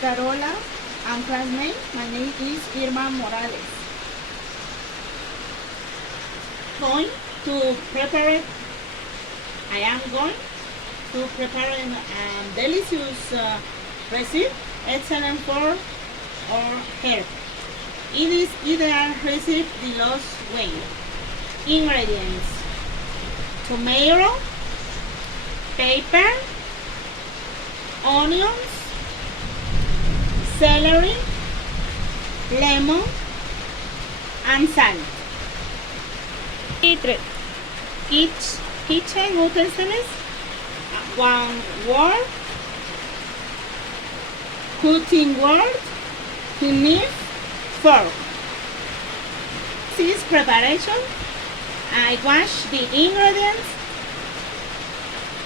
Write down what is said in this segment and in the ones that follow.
Carola. I'm classmate. My name is Irma Morales. Going to prepare. I am going to prepare a delicious recipe, excellent for our health. It is ideal recipe the lost weight. Ingredients: tomato, pepper, onions, celery, lemon, and salt. Kitchen utensils: 1 bowl, cutting board, knife, fork. This preparation: I wash the ingredients.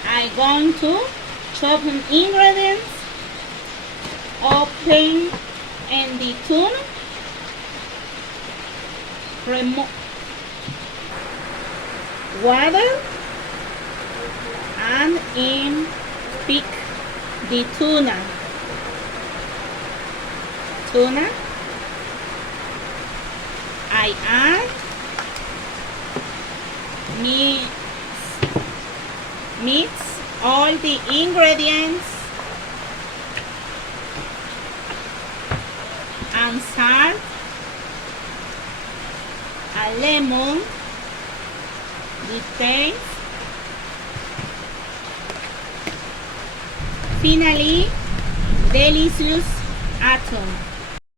I'm going to chop ingredients, open in the tuna, remove water, and pick the tuna. I add mix all the ingredients and salt, a lemon, the taste. Finally, delicious atom.